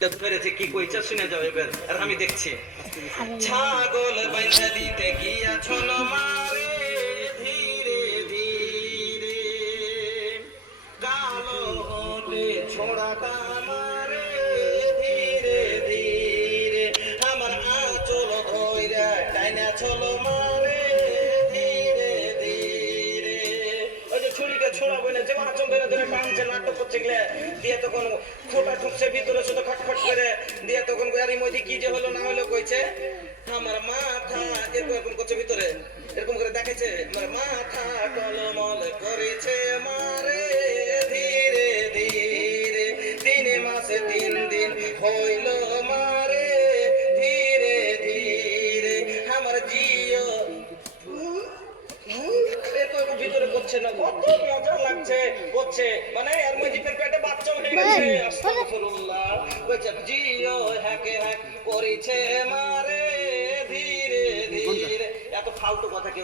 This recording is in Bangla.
ধরেছে কি কইছা শুনে যাও এবার আর আমি দেখছি ছাগল বাইন্ধা দিতে গিয়াছল মারে ধীরে ধীরে কালো হলে ছোড়াটা মারে ধীরে ধীরে আমার আঁচল ধইরা টাইনা ছল মারে ধীরে ধীরে ওই যে ছুরিটা ছোড়াবো না যে আঁচল ধরে ধরে টানছে নাটক করছে গেলে দিয়ে তখন ফোটা ঠুকছে ভিতরে শুধু খটখট করে দিয়ে তখন গাড়ি মধ্যে কি যে হলো না হলো কইছে আমার মাথা এরকম করছে ভিতরে এরকম করে দেখেছে আমার মাথা টলমল করেছে মারে ধীরে ধীরে 3 মাসে 3 দিন হইল মারে ধীরে ধীরে আমার জিও ভিতরে করছে না কত মজা লাগছে করছে মানে এর মধ্যে পেটে বাচ্চা হয়ে গেছে আস্তাগফিরুল্লাহ কইছে জিও হ্যাকে হ্যাক করেছে মারে ধীরে ধীরে এত ফালতু কথা কেউ